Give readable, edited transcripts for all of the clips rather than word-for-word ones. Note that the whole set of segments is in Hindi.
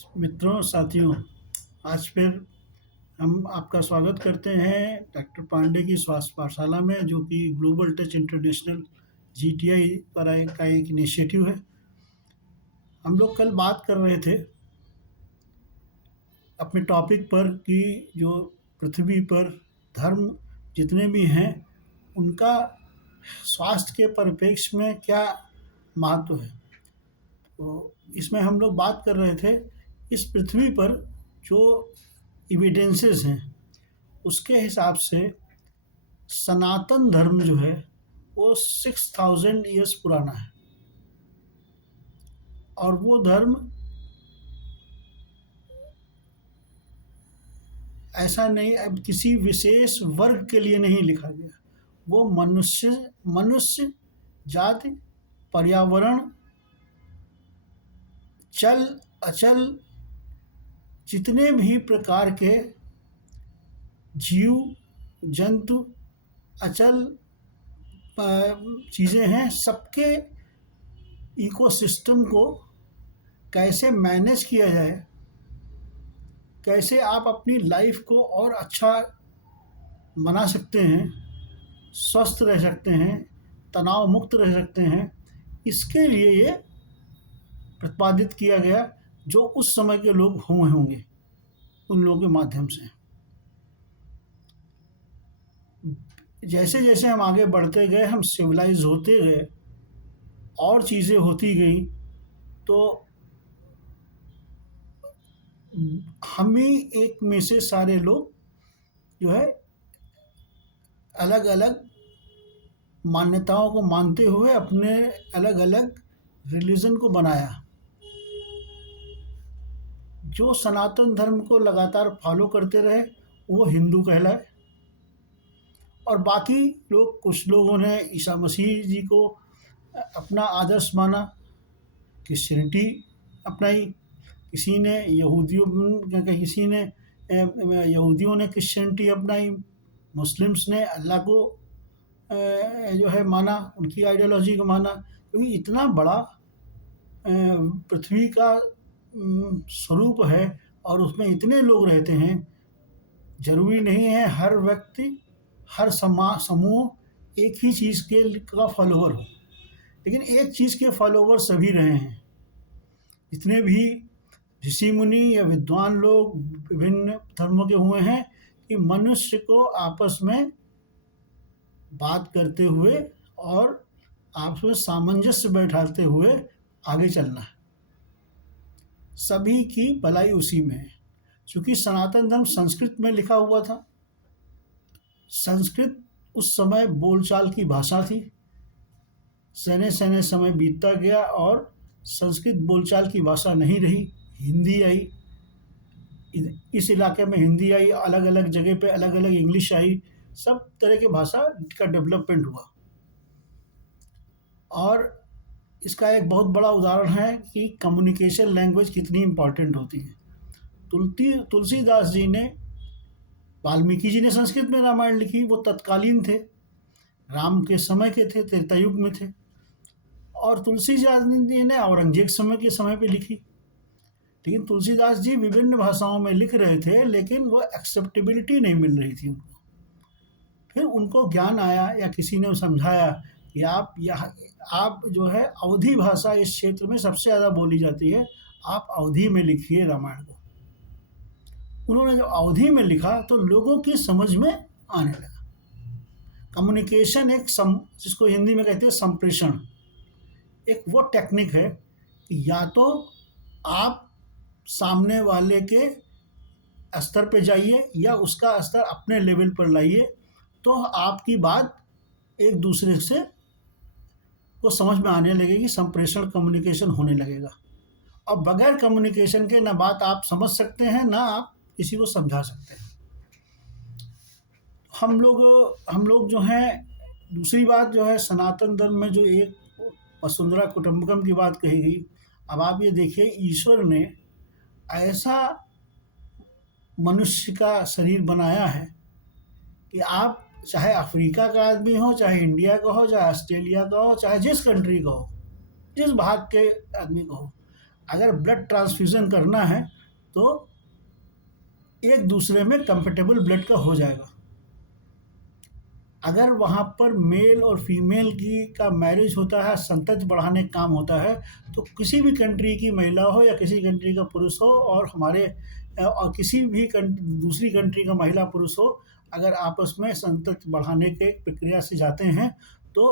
मित्रों, साथियों, आज फिर हम आपका स्वागत करते हैं डॉक्टर पांडे की स्वास्थ्य पाठशाला में, जो कि ग्लोबल टच इंटरनेशनल जीटीआई का एक इनिशिएटिव है। हम लोग कल बात कर रहे थे अपने टॉपिक पर कि जो पृथ्वी पर धर्म जितने भी हैं, उनका स्वास्थ्य के परिप्रेक्ष्य में क्या महत्व है। तो इसमें हम लोग बात कर रहे थे, इस पृथ्वी पर जो एविडेंसेस हैं उसके हिसाब से सनातन धर्म जो है वो 6000 ईयर्स पुराना है। और वो धर्म ऐसा नहीं, अब किसी विशेष वर्ग के लिए नहीं लिखा गया। वो मनुष्य जाति, पर्यावरण, चल अचल, जितने भी प्रकार के जीव जंतु, अचल चीज़ें हैं, सबके इकोसिस्टम को कैसे मैनेज किया जाए, कैसे आप अपनी लाइफ को और अच्छा बना सकते हैं, स्वस्थ रह सकते हैं, तनाव मुक्त रह सकते हैं, इसके लिए ये प्रतिपादित किया गया, जो उस समय के लोग हुए होंगे उन लोगों के माध्यम से। जैसे जैसे हम आगे बढ़ते गए, हम सिविलाइज होते गए और चीज़ें होती गई, तो हम ही एक में से सारे लोग जो है अलग अलग मान्यताओं को मानते हुए अपने अलग अलग रिलीजन को बनाया। जो सनातन धर्म को लगातार फॉलो करते रहे वो हिंदू कहलाए, और बाकी लोग, कुछ लोगों ने ईसा मसीह जी को अपना आदर्श माना, क्रिश्चियनिटी अपनाई, किसी ने यहूदियों ने क्रिश्चियनिटी अपनाई, मुस्लिम्स ने अल्लाह को जो है माना, उनकी आइडियोलॉजी को माना। क्योंकि इतना बड़ा पृथ्वी का स्वरूप है और उसमें इतने लोग रहते हैं, जरूरी नहीं है हर व्यक्ति, हर समूह एक ही चीज़ का फॉलोवर हो, लेकिन एक चीज़ के फॉलोवर सभी रहे हैं। जितने भी ऋषि मुनि या विद्वान लोग विभिन्न धर्मों के हुए हैं, कि मनुष्य को आपस में बात करते हुए और आपस में सामंजस्य बैठाते हुए आगे चलना है। सभी की भलाई उसी में है। क्योंकि सनातन धर्म संस्कृत में लिखा हुआ था, संस्कृत उस समय बोलचाल की भाषा थी। सने सने समय बीतता गया और संस्कृत बोलचाल की भाषा नहीं रही, हिंदी आई। इस इलाके में हिंदी आई, अलग अलग जगह पे अलग अलग इंग्लिश आई, सब तरह की भाषा का डेवलपमेंट हुआ। और इसका एक बहुत बड़ा उदाहरण है कि कम्युनिकेशन लैंग्वेज कितनी इम्पॉर्टेंट होती है। तुलसीदास जी ने, वाल्मीकि जी ने संस्कृत में रामायण लिखी, वो तत्कालीन थे, राम के समय के थे, त्रेता युग में थे। और तुलसीदास जी ने औरंगजेब के समय पे लिखी। लेकिन तुलसीदास जी विभिन्न भाषाओं में लिख रहे थे, लेकिन वो एक्सेप्टेबिलिटी नहीं मिल रही थी उनको। फिर उनको ज्ञान आया या किसी ने समझाया कि आप जो है अवधी भाषा इस क्षेत्र में सबसे ज़्यादा बोली जाती है, आप अवधी में लिखिए रामायण को। उन्होंने जब अवधी में लिखा तो लोगों की समझ में आने लगा। कम्युनिकेशन जिसको हिंदी में कहते हैं संप्रेषण, एक वो टेक्निक है कि या तो आप सामने वाले के स्तर पे जाइए या उसका स्तर अपने लेवल पर लाइए, तो आपकी बात एक दूसरे से को समझ में आने लगेगी, संप्रेषण कम्युनिकेशन होने लगेगा। और बगैर कम्युनिकेशन के ना बात आप समझ सकते हैं, ना आप किसी को समझा सकते हैं। हम लोग जो हैं, दूसरी बात जो है, सनातन धर्म में जो एक वसुंधरा कुटुंबकम की बात कही गई। अब आप ये देखिए, ईश्वर ने ऐसा मनुष्य का शरीर बनाया है कि आप चाहे अफ्रीका का आदमी हो, चाहे इंडिया का हो, चाहे ऑस्ट्रेलिया का हो, चाहे जिस कंट्री का हो, जिस भाग के आदमी का हो, अगर ब्लड ट्रांसफ्यूज़न करना है तो एक दूसरे में कंपेटेबल ब्लड का हो जाएगा। अगर वहाँ पर मेल और फीमेल की का मैरिज होता है, संतति बढ़ाने का काम होता है, तो किसी भी कंट्री की महिला हो या किसी कंट्री का पुरुष हो और हमारे और किसी भी दूसरी कंट्री का महिला पुरुष हो, अगर आपस में संतति बढ़ाने के प्रक्रिया से जाते हैं तो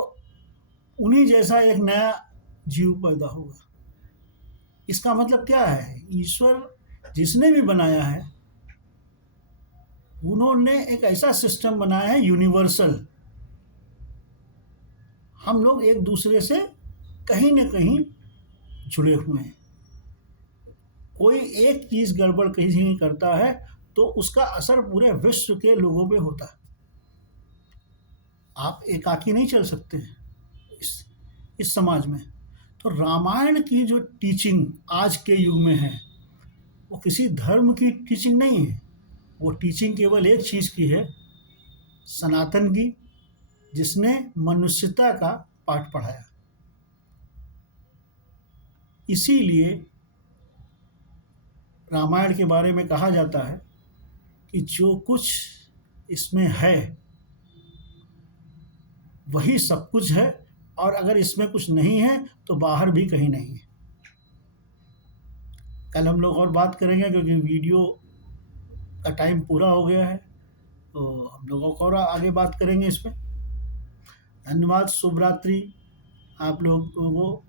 उन्हीं जैसा एक नया जीव पैदा होगा। इसका मतलब क्या है? ईश्वर जिसने भी बनाया है, उन्होंने एक ऐसा सिस्टम बनाया है यूनिवर्सल। हम लोग एक दूसरे से कहीं न कहीं जुड़े हुए हैं। कोई एक चीज़ गड़बड़ कहीं नहीं करता है तो उसका असर पूरे विश्व के लोगों पे होता है। आप एकाकी नहीं चल सकते हैं इस समाज में। तो रामायण की जो टीचिंग आज के युग में है, वो किसी धर्म की टीचिंग नहीं है। वो टीचिंग केवल एक चीज़ की है, सनातन की, जिसने मनुष्यता का पाठ पढ़ाया। इसीलिए रामायण के बारे में कहा जाता है कि जो कुछ इसमें है वही सब कुछ है, और अगर इसमें कुछ नहीं है तो बाहर भी कहीं नहीं है। कल हम लोग और बात करेंगे क्योंकि वीडियो का टाइम पूरा हो गया है, तो हम लोगों को और आगे बात करेंगे इस पे। धन्यवाद, शुभ रात्रि आप लोगों को।